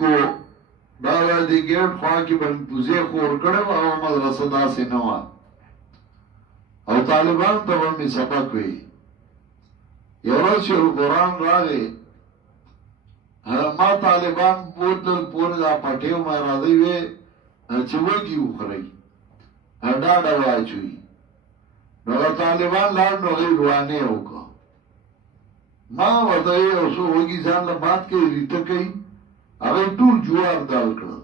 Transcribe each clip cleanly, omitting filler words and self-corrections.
کو دا د ګیټ خوا کې باندې پوزې خور کړو او مدرسه داسې نه وه او طالبان ته به مې سبق وی یو ورځ چې قرآن راغی ما طالبان بوتل پورې دا پټیو ما راځي وی چې وږي وخورئ ډاډه واچوي نو طالبان لاړ نو هغوی روانې وکړه ما ورته یو څو وږي ځان له باد کې ریته کوي هغوی ټول جوار دال کړه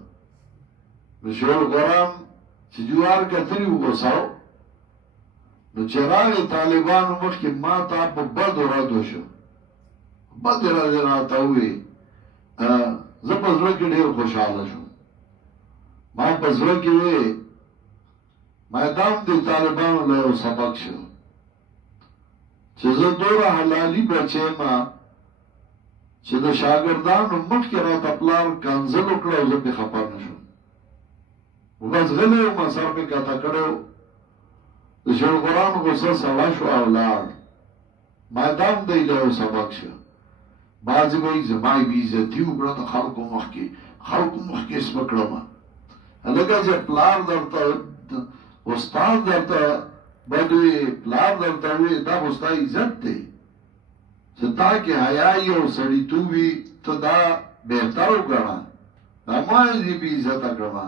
نو شیخ القرآن چې جوار کتري وغوساو نو چې راغی طالبانو مخکې ما ته په بدو ردو شو بدې ردې راته وویې زه په زړه کې ډېر خوشحاله شوم ما په زړه کې وې ما دام دې طالبانو له یو سبق شو چې زه دومره حلالي بچی ما چې د شاګردانو مخکې راته پلار کنځل وکړه او زه پرې خفه نه شوم بس غلی وم سر مې کته کړی و د شیخ القرآن غصه سړه شوه او لاړ ما دام دی له یو سبق شو بعضې به یې زما یې بېعزتي وکړه د خلکو مخکې سپه کړمه لکه چې پلار درته استاد درته بد وي پلار درته وي دا خو ستا عزت دی چې تا کې حیایي او سړیتوب وي ته دا بهتر وګڼه دا ما یې بېعزته کړمه